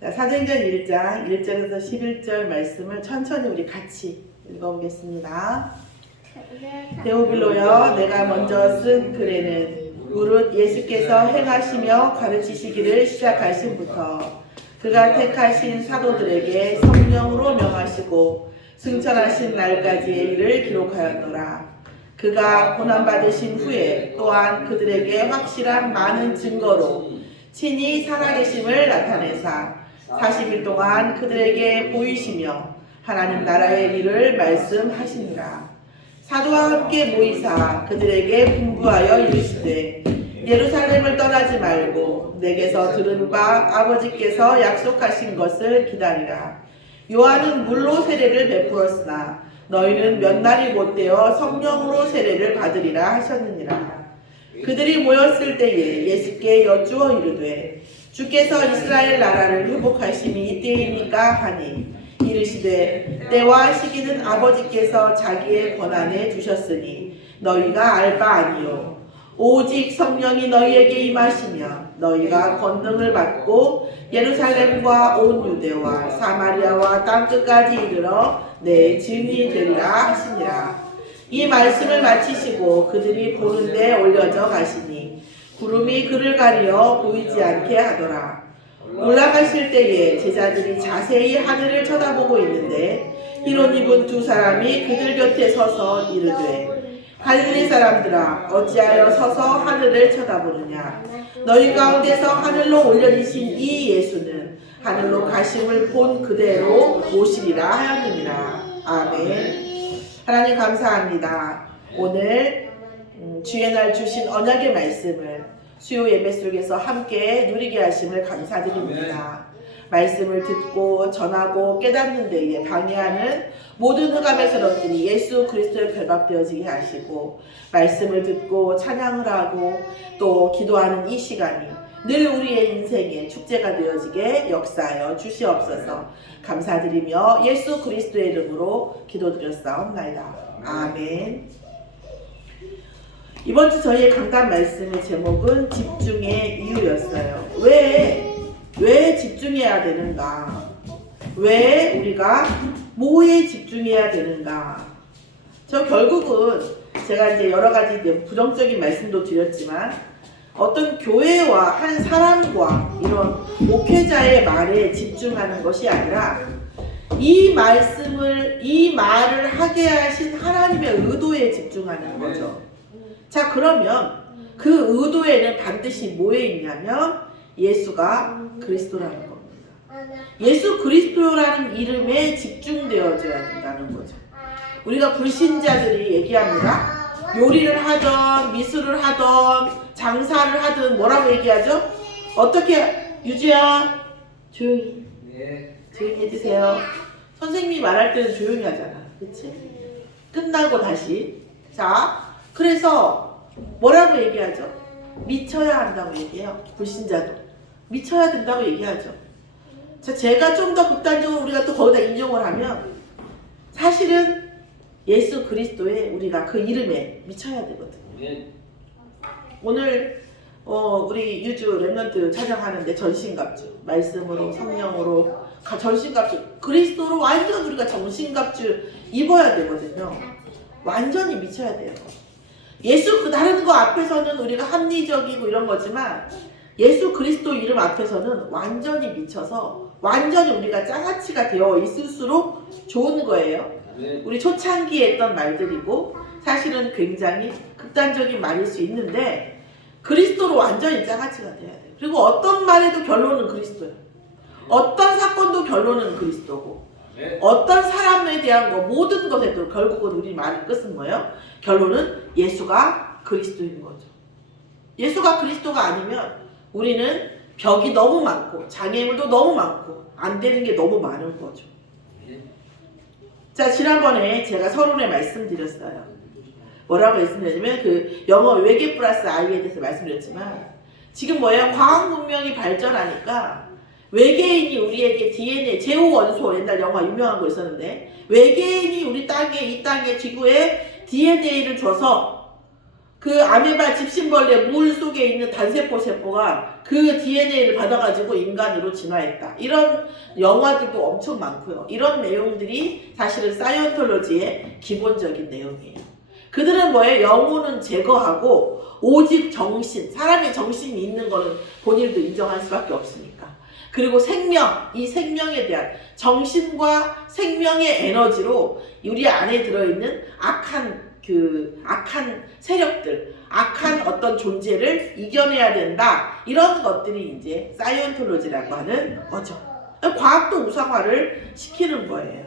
자, 사도행전 1장 1절에서 11절 말씀을 천천히 우리 같이 읽어보겠습니다. 데오빌로여, 내가 먼저 쓴 글에는 무릇 예수께서 행하시며 가르치시기를 시작하신부터 그가 택하신 사도들에게 성령으로 명하시고 승천하신 날까지의 일을 기록하였노라. 그가 고난받으신 후에 또한 그들에게 확실한 많은 증거로 친히 살아계심을 나타내사 40일 동안 그들에게 보이시며 하나님 나라의 일을 말씀하시니라. 사도와 함께 모이사 그들에게 분부하여 이르시되 예루살렘을 떠나지 말고 내게서 들은 바 아버지께서 약속하신 것을 기다리라. 요한은 물로 세례를 베풀었으나 너희는 몇 날이 못되어 성령으로 세례를 받으리라 하셨느니라. 그들이 모였을 때에 예수께 여쭈어 이르되 주께서 이스라엘 나라를 회복하심이 이때이니까 하니 이르시되 때와 시기는 아버지께서 자기의 권한에 주셨으니 너희가 알 바 아니요 오직 성령이 너희에게 임하시며 너희가 권능을 받고 예루살렘과 온 유대와 사마리아와 땅끝까지 이르러 내 증인이 되리라 하시니라. 이 말씀을 마치시고 그들이 보는 데 올려져 가시니 구름이 그를 가리어 보이지 않게 하더라. 올라가실 때에 제자들이 자세히 하늘을 쳐다보고 있는데 흰옷 입은 두 사람이 그들 곁에 서서 이르되 갈릴리 사람들아 어찌하여 서서 하늘을 쳐다보느냐. 너희 가운데서 하늘로 올려지신 이 예수는 하늘로 가심을 본 그대로 오시리라 하였느니라. 아멘. 하나님 감사합니다. 오늘 주의 날 주신 언약의 말씀을 수요 예배 속에서 함께 누리게 하심을 감사드립니다. 말씀을 듣고 전하고 깨닫는 데에 방해하는 모든 흑암의 세력들이 예수 그리스도에 결박되어지게 하시고 말씀을 듣고 찬양을 하고 또 기도하는 이 시간이 늘 우리의 인생의 축제가 되어지게 역사하여 주시옵소서. 감사드리며 예수 그리스도의 이름으로 기도드렸사옵나이다. 아멘. 이번 주 저희의 강단 말씀의 제목은 집중의 이유였어요. 왜 집중해야 되는가? 왜 우리가 뭐에 집중해야 되는가? 저 결국은 제가 이제 여러 가지 부정적인 말씀도 드렸지만 어떤 교회와 한 사람과 이런 목회자의 말에 집중하는 것이 아니라 이 말을 하게 하신 하나님의 의도에 집중하는 거죠. 자, 그러면 그 의도에는 반드시 뭐에 있냐면 예수가 그리스도라는 겁니다. 예수 그리스도라는 이름에 집중되어져야 된다는 거죠. 우리가 불신자들이 얘기합니다. 요리를 하던 미술을 하던 장사를 하든 뭐라고 얘기하죠? 어떻게 유주야 조용히 조용히 해주세요. 선생님이 말할 때는 조용히 하잖아. 그치? 끝나고 다시 자 그래서 뭐라고 얘기하죠? 미쳐야 한다고 얘기해요. 불신자도 미쳐야 된다고 얘기하죠. 자, 제가 좀 더 극단적으로 우리가 또 거기다 인용을 하면 사실은 예수 그리스도의 우리가 그 이름에 미쳐야 되거든요. 오늘 우리 유주 랩런트 찬양하는데 전신갑주 말씀으로 성령으로 전신갑주 그리스도로 완전 우리가 전신갑주 입어야 되거든요. 완전히 미쳐야 돼요. 예수 그 다른 거 앞에서는 우리가 합리적이고 이런 거지만 예수 그리스도 이름 앞에서는 완전히 미쳐서 완전히 우리가 장아찌가 되어 있을수록 좋은 거예요. 우리 초창기에 했던 말들이고 사실은 굉장히 극단적인 말일 수 있는데 그리스도로 완전히 장아찌가 돼야 돼요. 그리고 어떤 말에도 결론은 그리스도예요. 어떤 사건도 결론은 그리스도고 어떤 사람에 대한 거 모든 것에도 결국은 우리 말의 끝은 뭐예요? 결론은 예수가 그리스도인 거죠. 예수가 그리스도가 아니면 우리는 벽이 너무 많고 장애물도 너무 많고 안 되는 게 너무 많은 거죠. 자, 지난번에 제가 서론에 말씀드렸어요. 뭐라고 말씀드렸냐면 그 영어 외계 플러스 I에 대해서 말씀드렸지만 지금 뭐예요? 과학 문명이 발전하니까 외계인이 우리에게 DNA, 제후원소 옛날 영화 유명한 거 있었는데 외계인이 우리 땅에 이 땅에 지구에 DNA를 줘서 그 아메바 집신벌레 물 속에 있는 단세포 세포가 그 DNA를 받아가지고 인간으로 진화했다. 이런 영화들도 엄청 많고요. 이런 내용들이 사실은 사이언톨로지의 기본적인 내용이에요. 그들은 뭐예요? 영혼은 제거하고 오직 정신, 사람의 정신이 있는 거는 본인도 인정할 수밖에 없으니까. 그리고 생명, 이 생명에 대한 정신과 생명의 에너지로 우리 안에 들어있는 악한 세력들, 악한 어떤 존재를 이겨내야 된다. 이런 것들이 이제 사이언톨로지라고 하는 거죠. 과학도 우상화를 시키는 거예요.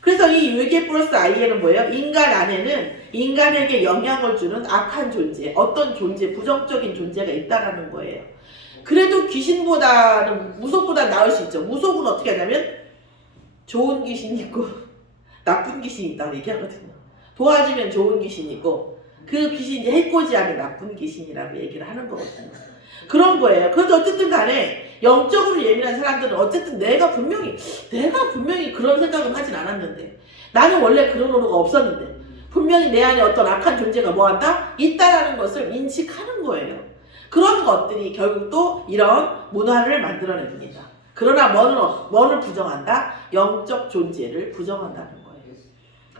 그래서 이 유계 플러스 I에는 뭐예요? 인간 안에는 인간에게 영향을 주는 악한 존재, 어떤 존재, 부정적인 존재가 있다라는 거예요. 그래도 귀신보다는 무속보다 나을 수 있죠. 무속은 어떻게 하냐면 좋은 귀신이 있고 나쁜 귀신이 있다고 얘기하거든요. 도와주면 좋은 귀신이 있고 그 귀신이 이제 해코지하면 나쁜 귀신이라고 얘기를 하는 거거든요. 그런 거예요. 그래도 어쨌든 간에 영적으로 예민한 사람들은 어쨌든 내가 분명히 그런 생각은 하진 않았는데, 나는 원래 그런 오류가 없었는데 분명히 내 안에 어떤 악한 존재가 뭐한다? 있다라는 것을 인식하는 거예요. 그런 것들이 결국 또 이런 문화를 만들어냅니다. 그러나 뭐를 부정한다? 영적 존재를 부정한다는 거예요.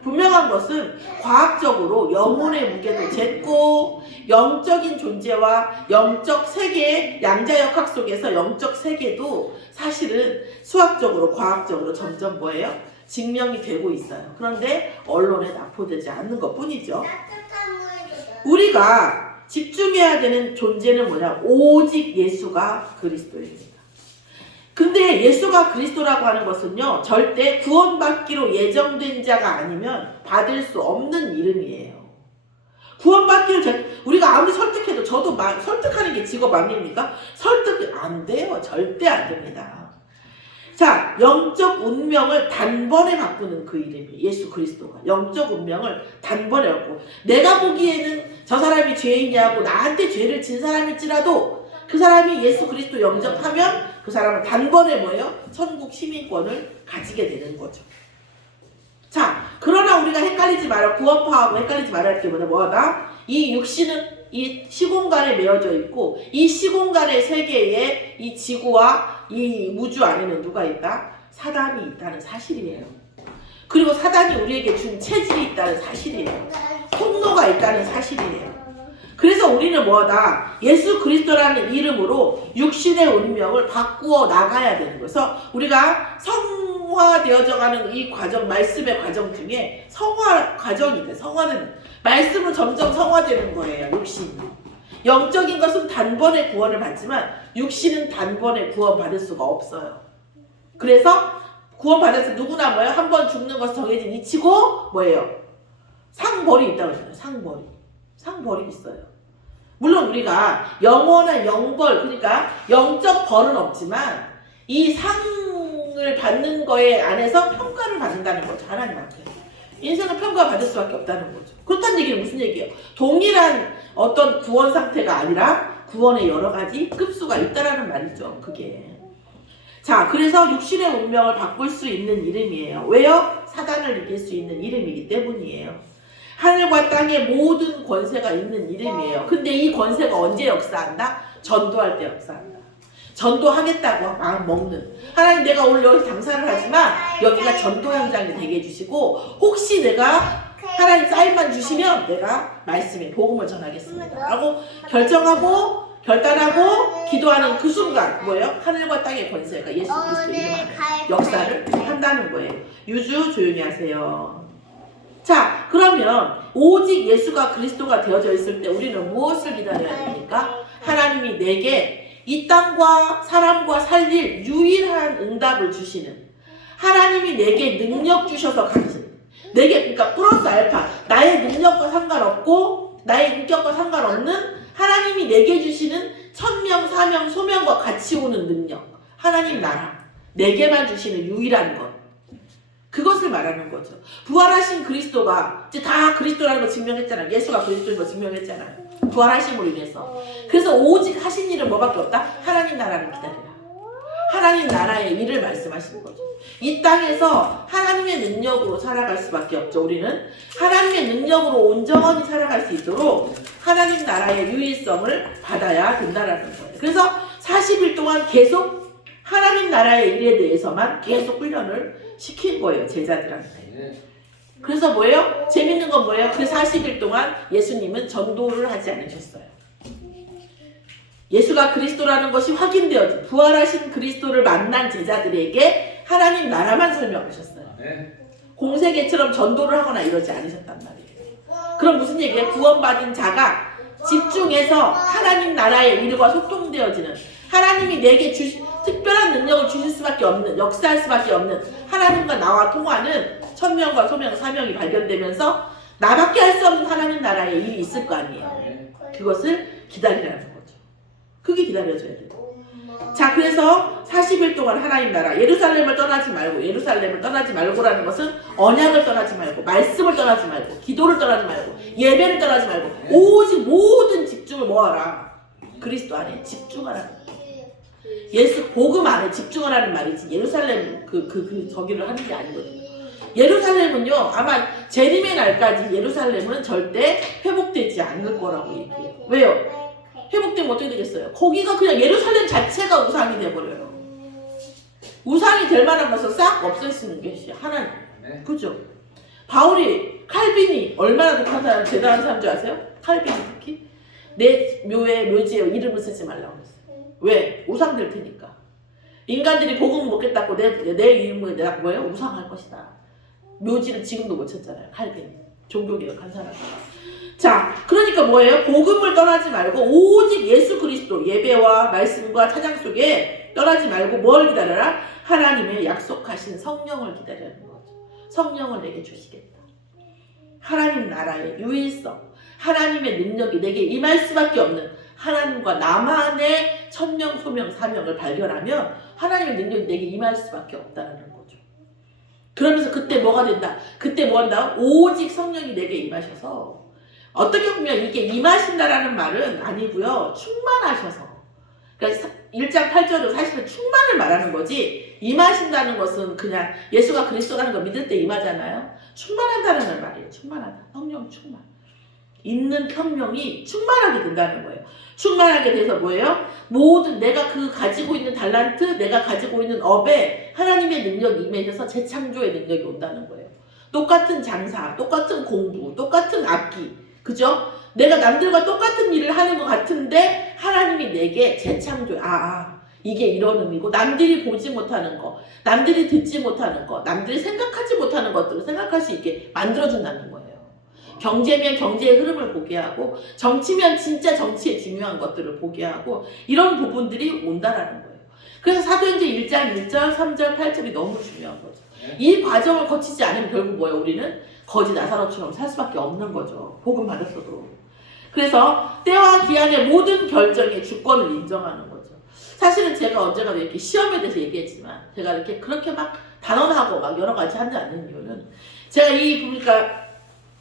분명한 것은 과학적으로 영혼의 무게도 쟀고 영적인 존재와 영적 세계의 양자역학 속에서 영적 세계도 사실은 수학적으로 과학적으로 점점 뭐예요? 증명이 되고 있어요. 그런데 언론에 납포되지 않는 것 뿐이죠. 우리가 집중해야 되는 존재는 뭐냐? 오직 예수가 그리스도입니다. 근데 예수가 그리스도라고 하는 것은요, 절대 구원받기로 예정된 자가 아니면 받을 수 없는 이름이에요. 우리가 아무리 설득해도, 저도 설득하는 게 직업 아닙니까? 설득이 안 돼요. 절대 안 됩니다. 자, 영적 운명을 단번에 바꾸는 그 이름이 예수 그리스도가. 영적 운명을 단번에 바꾸고, 내가 보기에는 저 사람이 죄인이하고 나한테 죄를 진 사람일지라도 그 사람이 예수 그리스도 영접하면 그 사람은 단번에 뭐예요? 천국 시민권을 가지게 되는 거죠. 자, 그러나 우리가 구원파하고 헷갈리지 말아야 할 게 뭐다? 이 육신은 이 시공간에 매어져 있고, 이 시공간의 세계에 이 지구와 이 우주 안에는 누가 있다? 사단이 있다는 사실이에요. 그리고 사단이 우리에게 준 체질이 있다는 사실이에요. 통로가 있다는 사실이에요. 그래서 우리는 뭐다? 예수 그리스도라는 이름으로 육신의 운명을 바꾸어 나가야 되는 거예요. 그래서 우리가 성화되어져 가는 이 과정, 말씀의 과정 중에 성화 과정이 돼. 성화는 말씀은 점점 성화되는 거예요. 육신이. 영적인 것은 단번에 구원을 받지만 육신은 단번에 구원받을 수가 없어요. 그래서 구원받아서 누구나 뭐예요? 한 번 죽는 것은 정해진 이치고 뭐예요? 상벌이 있다고 했잖아요. 상벌이 있어요. 물론 우리가 영원한 영벌, 그러니까 영적 벌은 없지만 이 상을 받는 거에 안에서 평가를 받는다는 거죠. 하나님한테. 인생은 평가받을 수밖에 없다는 거죠. 그렇다는 얘기는 무슨 얘기예요? 동일한 어떤 구원 상태가 아니라 구원의 여러 가지 급수가 있다라는 말이죠. 그게. 자, 그래서 육신의 운명을 바꿀 수 있는 이름이에요. 왜요? 사단을 이길 수 있는 이름이기 때문이에요. 하늘과 땅의 모든 권세가 있는 이름이에요. 근데 이 권세가 언제 역사한다? 전도할 때 역사한다. 전도하겠다고 마음 먹는. 하나님, 내가 오늘 여기서 장사를 하지만 여기가 전도 현장이 되게 해주시고, 혹시 내가 하나님 사인만 주시면 내가 말씀의 복음을 전하겠습니다 라고 결단하고 기도하는 그 순간 뭐예요? 하늘과 땅의 권세가 예수 그리스도 이름 안에 역사를 한다는 거예요. 유주 조용히 하세요. 자, 그러면 오직 예수가 그리스도가 되어져 있을 때 우리는 무엇을 기다려야 됩니까? 하나님이 내게 이 땅과 사람과 살릴 유일한 응답을 주시는, 하나님이 내게 능력 주셔서 가신, 내게, 그러니까 플러스 알파, 나의 능력과 상관없고 나의 인격과 상관없는 하나님이 내게 주시는 천명, 사명, 소명과 같이 오는 능력, 하나님 나라, 내게만 주시는 유일한 것, 그것을 말하는 거죠. 부활하신 그리스도가 이제 다 그리스도라는 걸 증명했잖아요. 예수가 그리스도인 걸 증명했잖아요. 부활하심으로 인해서. 그래서 오직 하신 일은 뭐밖에 없다? 하나님 나라를 기다리라. 하나님 나라의 일을 말씀하시는 거죠. 이 땅에서 하나님의 능력으로 살아갈 수밖에 없죠. 우리는 하나님의 능력으로 온전히 살아갈 수 있도록 하나님 나라의 유일성을 받아야 된다라는 거예요. 그래서 40일 동안 계속 하나님 나라의 일에 대해서만 계속 훈련을 시킨 거예요, 제자들한테. 그래서 뭐예요? 재밌는 건 뭐예요? 그 40일 동안 예수님은 전도를 하지 않으셨어요. 예수가 그리스도라는 것이 확인되어진 부활하신 그리스도를 만난 제자들에게 하나님 나라만 설명하셨어요. 공세계처럼 전도를 하거나 이러지 않으셨단 말이에요. 그럼 무슨 얘기예요? 구원받은 자가 집중해서 하나님 나라의 일과 소통되어지는, 하나님이 내게 특별한 능력을 주실 수밖에 없는, 역사할 수밖에 없는 하나님과 나와 통하는 천명과 소명, 사명이 발견되면서 나밖에 할 수 없는 하나님 나라의 일이 있을 거 아니에요. 그것을 기다리라는 거죠. 그게 기다려져야 돼요. 자, 그래서 40일 동안 하나님 나라, 예루살렘을 떠나지 말고라는 것은 언약을 떠나지 말고, 말씀을 떠나지 말고, 기도를 떠나지 말고, 예배를 떠나지 말고, 오직 모든 집중을 뭐하라? 그리스도 안에 집중하라는 거예요. 예수 복음 안에 집중하라는 말이지 예루살렘 저기를 하는 게 아니거든요. 예루살렘은요, 아마 재림의 날까지 예루살렘은 절대 회복되지 않을 거라고 얘기해요. 왜요? 회복되면 어떻게 되겠어요? 거기가 그냥 예루살렘 자체가 우상이 돼버려요. 우상이 될 만한 것을 싹 없애시는 것이 하나님. 그죠? 바울이, 칼빈이 얼마나 대단한 사람 줄 아세요? 칼빈이 특히 내 묘지에 이름을 쓰지 말라고 했어요. 왜? 우상 될 테니까. 인간들이 복음을 먹겠다고 내 이름을 내가 뭐예요? 우상할 것이다. 묘지는 지금도 못 찾잖아요. 칼빈이. 종교개혁한 사람. 자, 그러니까 뭐예요? 복음을 떠나지 말고 오직 예수 그리스도 예배와 말씀과 찬양 속에 떠나지 말고 뭘 기다려라? 하나님의 약속하신 성령을 기다리는 거죠. 성령을 내게 주시겠다. 하나님 나라의 유일성, 하나님의 능력이 내게 임할 수밖에 없는 하나님과 나만의 천명, 소명, 사명을 발견하면 하나님의 능력이 내게 임할 수밖에 없다는 거죠. 그러면서 그때 뭐가 된다? 그때 뭐 한다? 오직 성령이 내게 임하셔서, 어떻게 보면 이게 임하신다라는 말은 아니고요. 충만하셔서. 그러니까 1장 8절은 사실은 충만을 말하는 거지, 임하신다는 것은 그냥 예수가 그리스도라는 걸 믿을 때 임하잖아요. 충만한다는 말이에요. 충만하다. 성령 충만. 있는 성령이 충만하게 된다는 거예요. 충만하게 돼서 뭐예요? 모든 내가 가지고 있는 달란트, 내가 가지고 있는 업에 하나님의 능력이 임해져서 재창조의 능력이 온다는 거예요. 똑같은 장사, 똑같은 공부, 똑같은 악기, 그죠? 내가 남들과 똑같은 일을 하는 것 같은데 하나님이 내게 재창조, 이게 이런 의미고, 남들이 보지 못하는 거, 남들이 듣지 못하는 거, 남들이 생각하지 못하는 것들을 생각할 수 있게 만들어준다는 거예요. 경제면 경제의 흐름을 보게 하고, 정치면 진짜 정치의 중요한 것들을 보게 하고, 이런 부분들이 온다라는 거예요. 그래서 사도행전 1장 1절, 3절, 8절이 너무 중요한 거죠. 이 과정을 거치지 않으면 결국 뭐예요? 우리는 거지 나사로처럼 살 수밖에 없는 거죠. 복음 받았어도. 그래서 때와 기한의 모든 결정의 주권을 인정하는 거죠. 사실은 제가 언제가 이렇게 시험에 대해서 얘기했지만, 제가 이렇게 그렇게 막 단언하고 막 여러 가지 하지 않는 이유는, 제가 보니까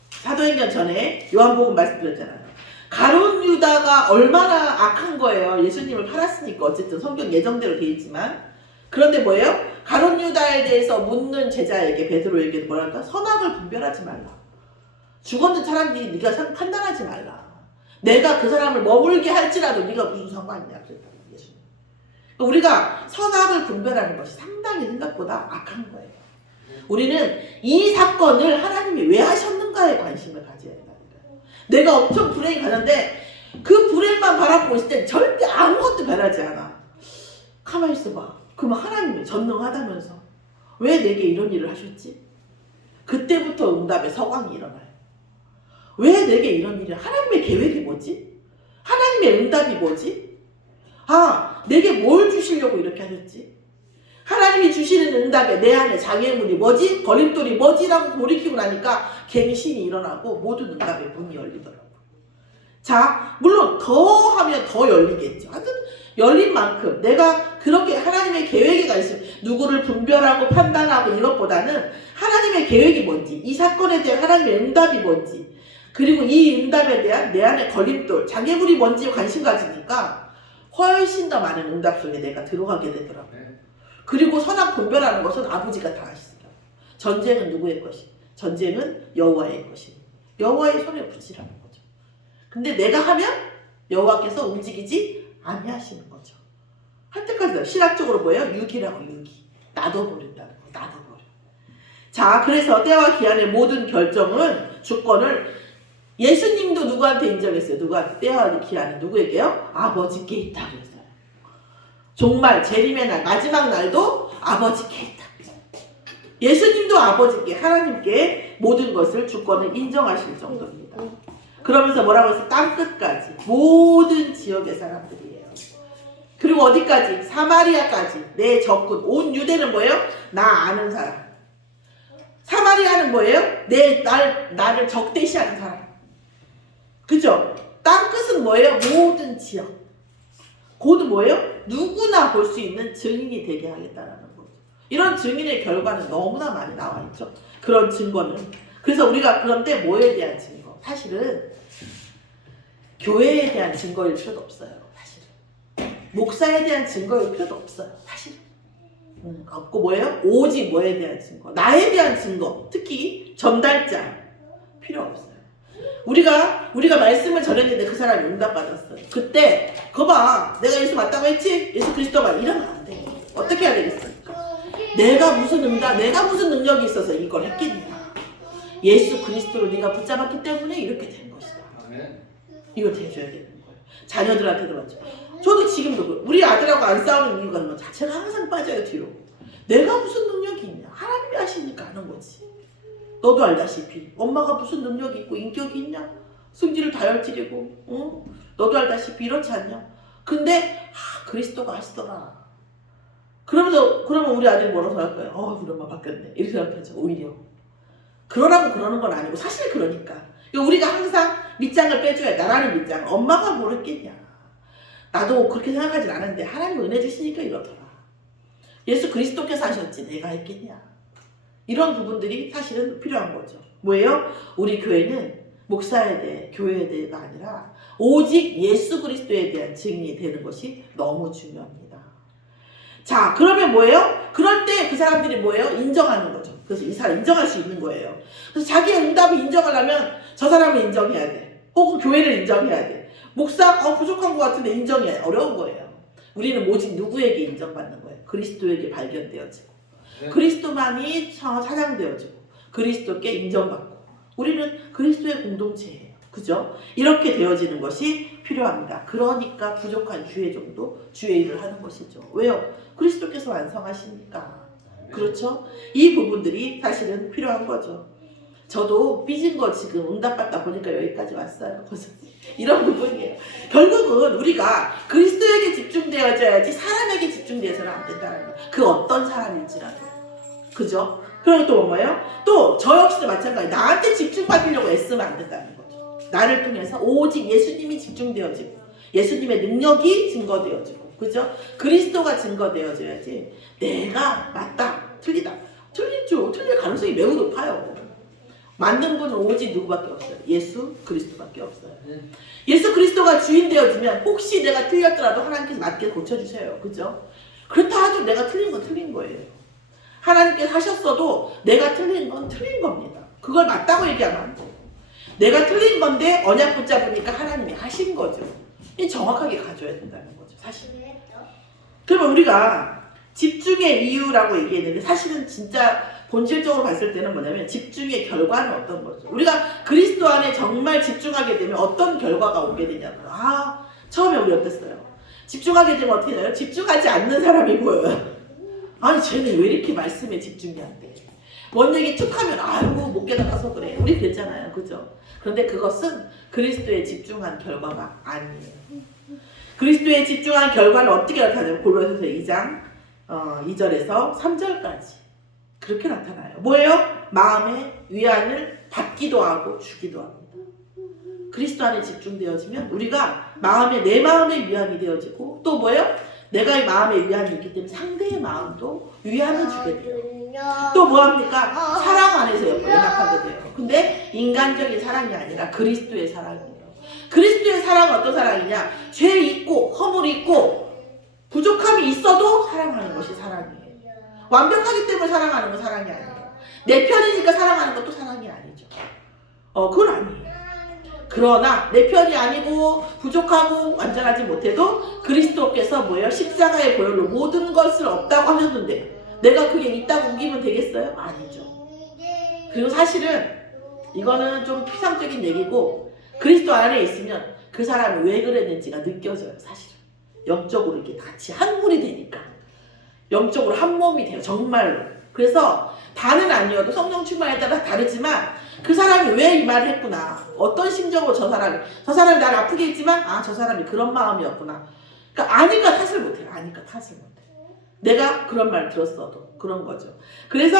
사도행전 전에 요한복음 말씀드렸잖아요. 가룟 유다가 얼마나 악한 거예요. 예수님을 팔았으니까. 어쨌든 성경 예정대로 돼 있지만. 그런데 뭐예요? 가룟 유다에 대해서 묻는 제자에게, 베드로에게 뭐랄까? 선악을 분별하지 말라. 죽었는 사람들이 네가 판단하지 말라. 내가 그 사람을 머물게 할지라도 네가 무슨 상관이냐 그랬다고, 예수님. 우리가 선악을 분별하는 것이 상당히 생각보다 악한 거예요. 우리는 이 사건을 하나님이 왜 하셨는가에 관심을 가져야 된다니까요. 내가 엄청 불행이 가는데 그 불행만 바라보고 있을 땐 절대 아무것도 변하지 않아. 가만히 있어봐. 그럼 하나님이 전능하다면서 왜 내게 이런 일을 하셨지? 그때부터 응답의 서광이 일어나요. 왜 내게 이런 일을, 하나님의 계획이 뭐지? 하나님의 응답이 뭐지? 내게 뭘 주시려고 이렇게 하셨지? 하나님이 주시는 응답에 내 안에 장애물이 뭐지? 걸림돌이 뭐지? 라고 돌이키고 나니까 갱신이 일어나고 모든 응답의 문이 열리더라고요. 자, 물론 더 하면 더 열리겠죠. 하여튼 열린 만큼 내가 그렇게 하나님의 계획에 관심, 누구를 분별하고 판단하고 이것보다는 하나님의 계획이 뭔지, 이 사건에 대한 하나님의 응답이 뭔지, 그리고 이 응답에 대한 내 안에 걸림돌, 장애물이 뭔지 관심 가지니까 훨씬 더 많은 응답 속에 내가 들어가게 되더라고요. 그리고 선악 분별하는 것은 아버지가 다 하시더라고요. 전쟁은 누구의 것이? 전쟁은 여호와의 것이. 여호와의 손에 붙이라는 거죠. 근데 내가 하면 여호와께서 움직이지 아니하시는 거죠. 할 때까지 신학적으로 뭐예요? 유기라고 유기. 놔둬버린다는 거. 놔둬버려. 자, 그래서 때와 기한의 모든 결정은 주권을 예수님도 누구한테 인정했어요? 누구한테? 때와 기한은 누구에게요? 아버지께 있다 그랬어요. 정말 재림의 날, 마지막 날도 아버지께 있다. 예수님도 아버지께, 하나님께 모든 것을 주권을 인정하실 정도입니다. 그러면서 뭐라고 했어요? 땅끝까지 모든 지역의 사람들이에요. 그리고 어디까지? 사마리아까지. 내 적군. 온 유대는 뭐예요? 나 아는 사람. 사마리아는 뭐예요? 나를 적대시하는 사람. 그죠? 땅끝은 뭐예요? 모든 지역. 곧은 뭐예요? 누구나 볼 수 있는 증인이 되게 하겠다라는 거죠. 이런 증인의 결과는 너무나 많이 나와 있죠. 그런 증거는. 그래서 우리가 그런데 뭐에 대한 증거? 사실은 교회에 대한 증거일 필요도 없어요. 사실은. 목사에 대한 증거일 필요도 없어요. 사실은. 없고 뭐예요? 오직 뭐에 대한 증거? 나에 대한 증거. 특히 전달자. 필요 없어요. 우리가 말씀을 전했는데 그 사람이 응답받았어요. 그때 그거 봐. 내가 예수 맞다고 했지? 예수 그리스도가 이러면 안 돼. 어떻게 해야 되겠습니까? 내가 무슨 능력이 있어서 이걸 했겠냐. 예수 그리스도를 네가 붙잡았기 때문에 이렇게 된 것이다. 이걸 해줘야 되는 거예요. 자녀들한테도 맞죠. 저도 지금도 우리 아들하고 안 싸우는 이유가 뭐 자체가 항상 빠져요 뒤로. 내가 무슨 능력이 있냐. 하나님이 하시니까 하는 거지. 너도 알다시피 엄마가 무슨 능력이 있고 인격이 있냐? 승질을 다혈질이고 응? 너도 알다시피 이렇지 않냐? 근데 그리스도가 하시더라. 그러면 우리 아들이 뭐라고 할 거예요? 우리 엄마 바뀌었네. 이렇게 생각하죠. 오히려. 그러라고 그러는 건 아니고 사실 그러니까. 우리가 항상 밑장을 빼줘야 돼. 나라는 밑장. 엄마가 뭘 했겠냐. 나도 그렇게 생각하진 않은데 하나님 은혜 주시니까 이렇더라. 예수 그리스도께서 하셨지 내가 했겠냐. 이런 부분들이 사실은 필요한 거죠. 뭐예요? 우리 교회는 목사에 대해, 교회에 대해가 아니라 오직 예수 그리스도에 대한 증인이 되는 것이 너무 중요합니다. 자, 그러면 뭐예요? 그럴 때 그 사람들이 뭐예요? 인정하는 거죠. 그래서 이 사람 인정할 수 있는 거예요. 그래서 자기의 응답을 인정하려면 저 사람을 인정해야 돼. 혹은 교회를 인정해야 돼. 목사, 부족한 것 같은데 인정해. 어려운 거예요. 우리는 오직 누구에게 인정받는 거예요? 그리스도에게 발견되어지고. 그리스도만이 사장되어지고 그리스도께 인정받고 우리는 그리스도의 공동체예요. 그죠? 이렇게 되어지는 것이 필요합니다. 그러니까 부족한 주의 정도 주의 일을 하는 것이죠. 왜요? 그리스도께서 완성하시니까. 그렇죠? 이 부분들이 사실은 필요한 거죠. 저도 삐진 거 지금 응답받다 보니까 여기까지 왔어요. 이런 부분이에요. 결국은 우리가 그리스도에게 집중되어져야지 사람에게 집중되어서는 안 된다는 거예요. 그 어떤 사람일지라도. 그죠? 그리고 또 뭐예요? 또 저 역시도 마찬가지. 나한테 집중받으려고 애쓰면 안 된다는 거죠. 나를 통해서 오직 예수님이 집중되어지고 예수님의 능력이 증거되어지고 그죠? 그리스도가 증거되어져야지 내가 맞다, 틀리다. 틀리죠. 틀릴 가능성이 매우 높아요. 맞는 분은 오직 누구밖에 없어요. 예수 그리스도밖에 없어요. 예수 그리스도가 주인 되어지면 혹시 내가 틀렸더라도 하나님께서 맞게 고쳐주세요. 그죠? 그렇다 하도 내가 틀린 건 틀린 거예요. 하나님께서 하셨어도 내가 틀린 건 틀린 겁니다. 그걸 맞다고 얘기하면 안 돼요. 내가 틀린 건데 언약 붙잡으니까 하나님이 하신 거죠. 이 정확하게 가져야 된다는 거죠. 사실. 그러면 우리가 집중의 이유라고 얘기했는데 사실은 진짜 본질적으로 봤을 때는 뭐냐면 집중의 결과는 어떤 거죠. 우리가 그리스도 안에 정말 집중하게 되면 어떤 결과가 오게 되냐고요. 처음에 우리 어땠어요? 집중하게 되면 어떻게 돼요? 집중하지 않는 사람이 보여요. 아니 쟤는 왜 이렇게 말씀에 집중이 안 돼? 뭔 얘기 툭 하면 아이고 못 깨달아서 그래. 우리 그랬잖아요. 그죠? 그런데 그것은 그리스도에 집중한 결과가 아니에요. 그리스도에 집중한 결과는 어떻게 나타나요? 골로새서 2장 2절에서 3절까지 그렇게 나타나요. 뭐예요? 마음의 위안을 받기도 하고 주기도 합니다. 그리스도 안에 집중되어지면 우리가 내 마음의 위안이 되어지고 또 뭐예요? 내가 마음의 위안이 있기 때문에 상대의 마음도 위안을 주게 돼요. 또 뭐합니까? 사랑 안에서 연합하게 돼요. 근데 인간적인 사랑이 아니라 그리스도의 사랑이에요. 그리스도의 사랑은 어떤 사랑이냐? 죄 있고 허물 있고 부족함이 있어도 사랑하는 것이 사랑이에요. 완벽하기 때문에 사랑하는 건 사랑이 아니에요. 내 편이니까 사랑하는 것도 사랑이 아니죠. 그건 아니에요. 그러나 내 편이 아니고 부족하고 완전하지 못해도 그리스도께서 뭐예요? 십자가의 보혈로 모든 것을 없다고 하셨는데 내가 그게 있다고 우기면 되겠어요? 아니죠. 그리고 사실은 이거는 좀 피상적인 얘기고 그리스도 안에 있으면 그 사람이 왜 그랬는지가 느껴져요. 사실은 영적으로 이렇게 같이 한 물이 되니까 영적으로 한 몸이 돼요. 정말로. 그래서 다는 아니어도 성령 충만에 따라 다르지만 그 사람이 왜 이 말을 했구나, 어떤 심정으로 저 사람이 나를 아프게 했지만 저 사람이 그런 마음이었구나. 그러니까 아니까 탓을 못해요. 아니까 탓을 못해요. 내가 그런 말 들었어도 그런 거죠. 그래서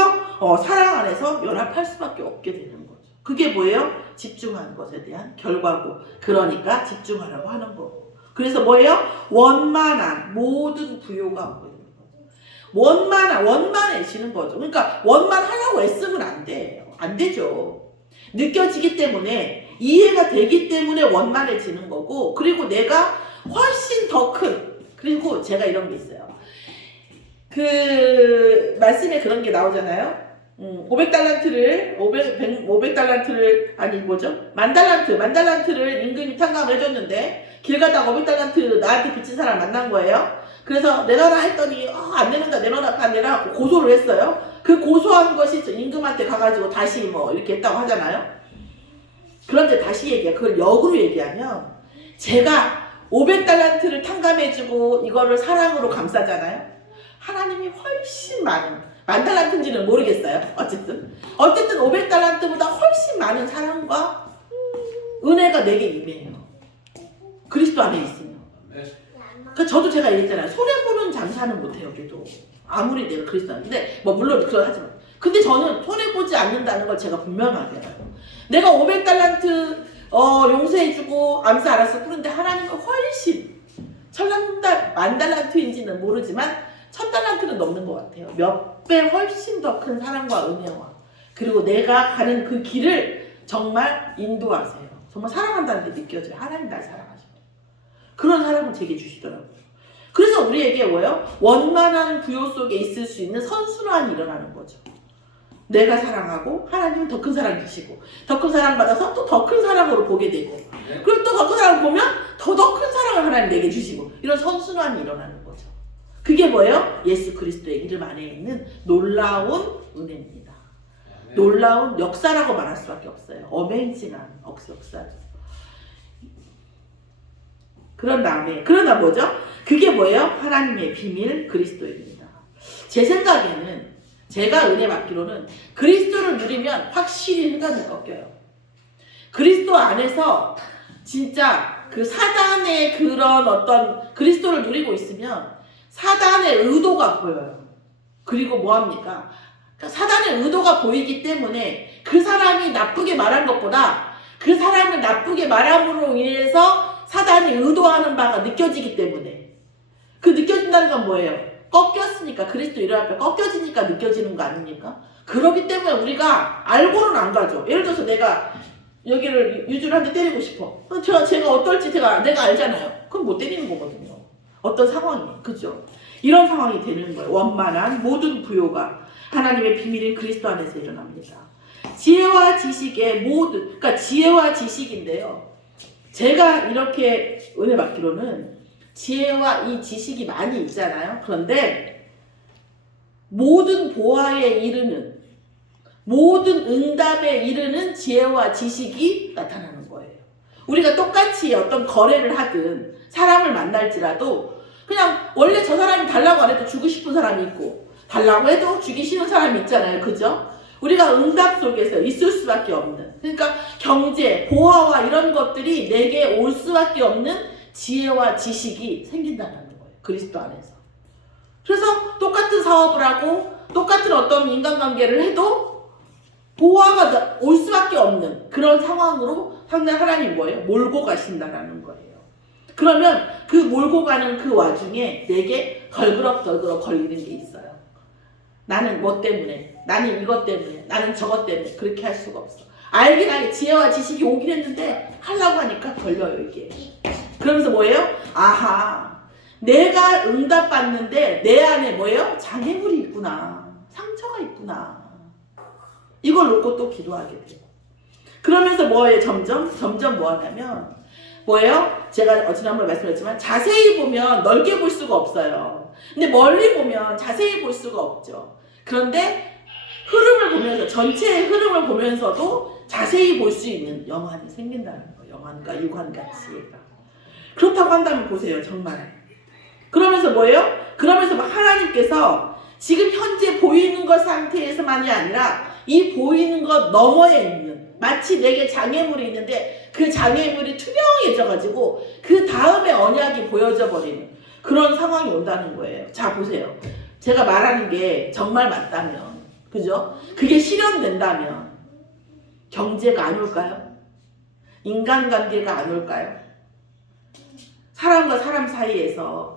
사랑 안에서 연합할 수밖에 없게 되는 거죠. 그게 뭐예요? 집중하는 것에 대한 결과고, 그러니까 집중하라고 하는 거고. 그래서 뭐예요? 원만한 모든 부요가 원만해지는 거죠. 그러니까 원만하려고 애쓰면 안 돼요. 안 되죠. 느껴지기 때문에, 이해가 되기 때문에 원만해지는 거고, 그리고 내가 훨씬 더 큰, 그리고 제가 이런 게 있어요. 그 말씀에 그런 게 나오잖아요. 500달란트를 아니 뭐죠? 만달란트를 임금이 탕감을 해줬는데 길 가다가 500달란트 나한테 빚진 사람 만난 거예요. 그래서 내놔라 했더니 안 내놓는다, 안 내놔 고소를 했어요. 그 고소한 것이 임금한테 가가지고 다시 뭐 이렇게 했다고 하잖아요. 그런데 다시 얘기해. 그걸 역으로 얘기하면 제가 500달란트를 탕감해주고 이거를 사랑으로 감싸잖아요. 하나님이 훨씬 많은, 만달란트인지는 모르겠어요. 어쨌든 500달란트보다 훨씬 많은 사랑과 은혜가 내게 임해요. 그리스도 안에 있으면. 그러니까 저도 제가 얘기했잖아요. 손해보는 장사는 못해요. 그래도 아무리 내가 그리스도 안에. 근데 뭐 물론 그런 하지만, 근데 저는 손해보지 않는다는 걸 제가 분명하게 알아요. 내가 500달란트 용서해주고 암사 알았어. 그런데 하나님은 훨씬 만달란트인지는 모르지만 1000달란트는 넘는 것 같아요. 몇 배 훨씬 더 큰 사랑과 은혜와, 그리고 내가 가는 그 길을 정말 인도하세요. 정말 사랑한다는 게 느껴져요. 하나님 날 사랑하시고 그런 사랑을 제게 주시더라고요. 그래서 우리에게 뭐예요? 원만한 부요 속에 있을 수 있는 선순환이 일어나는 거죠. 내가 사랑하고 하나님은 더 큰 사랑 주시고, 더 큰 사랑 받아서 또 더 큰 사랑으로 보게 되고, 그리고 또 더 큰 사랑을 보면 더 큰 사랑을 하나님 내게 주시고, 이런 선순환이 일어나는 거죠. 그게 뭐예요? 예수 그리스도의 이름 안에 있는 놀라운 은혜입니다. 놀라운 역사라고 말할 수밖에 없어요. 어메이징한 역사죠. 그러나 뭐죠? 그게 뭐예요? 하나님의 비밀 그리스도입니다. 제 생각에는, 제가 은혜 받기로는 그리스도를 누리면 확실히 흑암이 꺾여요. 그리스도 안에서 진짜 그 사단의 그런 어떤, 그리스도를 누리고 있으면 사단의 의도가 보여요. 그리고 뭐합니까? 사단의 의도가 보이기 때문에 그 사람이 나쁘게 말한 것보다 그 사람을 나쁘게 말함으로 인해서 사단이 의도하는 바가 느껴지기 때문에, 그 느껴진다는 건 뭐예요? 꺾였으니까, 그리스도 이름 앞에 꺾여지니까 느껴지는 거 아닙니까? 그렇기 때문에 우리가 알고는 안 가죠. 예를 들어서 내가 여기를 유주를 한 대 때리고 싶어. 제가 어떨지 내가 알잖아요. 그럼 못 때리는 거거든요. 어떤 상황이, 그죠? 이런 상황이 되는 거예요. 원만한 모든 부요가 하나님의 비밀인 그리스도 안에서 일어납니다. 지혜와 지식의 모든, 그러니까 지혜와 지식인데요. 제가 이렇게 은혜 받기로는 지혜와 이 지식이 많이 있잖아요. 그런데 모든 보화에 이르는, 모든 응답에 이르는 지혜와 지식이 나타나는 거예요. 우리가 똑같이 어떤 거래를 하든 사람을 만날지라도 그냥 원래 저 사람이 달라고 안 해도 주고 싶은 사람이 있고, 달라고 해도 주기 싫은 사람이 있잖아요. 그죠? 우리가 응답 속에서 있을 수밖에 없는, 그러니까 경제, 보화와 이런 것들이 내게 올 수밖에 없는 지혜와 지식이 생긴다는 거예요. 그리스도 안에서. 그래서 똑같은 사업을 하고 똑같은 어떤 인간관계를 해도 보화가 올 수밖에 없는 그런 상황으로 하나님 뭐예요? 몰고 가신다라는 거예요. 그러면 그 몰고 가는 그 와중에 내게 덜그럭 걸리는 게 있어요. 나는 뭐 때문에, 나는 이것 때문에, 나는 저것 때문에. 그렇게 할 수가 없어. 알긴 알게 지혜와 지식이 오긴 했는데 하려고 하니까 걸려요, 이게. 그러면서 뭐예요? 아하, 내가 응답받는데 내 안에 뭐예요? 장애물이 있구나, 상처가 있구나. 이걸 놓고 또 기도하게 돼요. 그러면서 뭐예요? 점점 뭐 하냐면 뭐예요? 제가 지난번에 말씀드렸지만 자세히 보면 넓게 볼 수가 없어요. 근데 멀리 보면 자세히 볼 수가 없죠. 그런데 흐름을 보면서 전체의 흐름을 보면서도 자세히 볼 수 있는 영안이 생긴다는 거예요. 영안과 유관같이. 그렇다고 한다면 보세요. 정말. 그러면서 뭐예요? 그러면서 하나님께서 지금 현재 보이는 것 상태에서만이 아니라 이 보이는 것 너머에 있는 마치 내게 장애물이 있는데 그 장애물이 투명해져가지고 그 다음에 언약이 보여져 버리는 그런 상황이 온다는 거예요. 자 보세요. 제가 말하는 게 정말 맞다면 그죠? 그게 실현된다면 경제가 안 올까요? 인간관계가 안 올까요? 사람과 사람 사이에서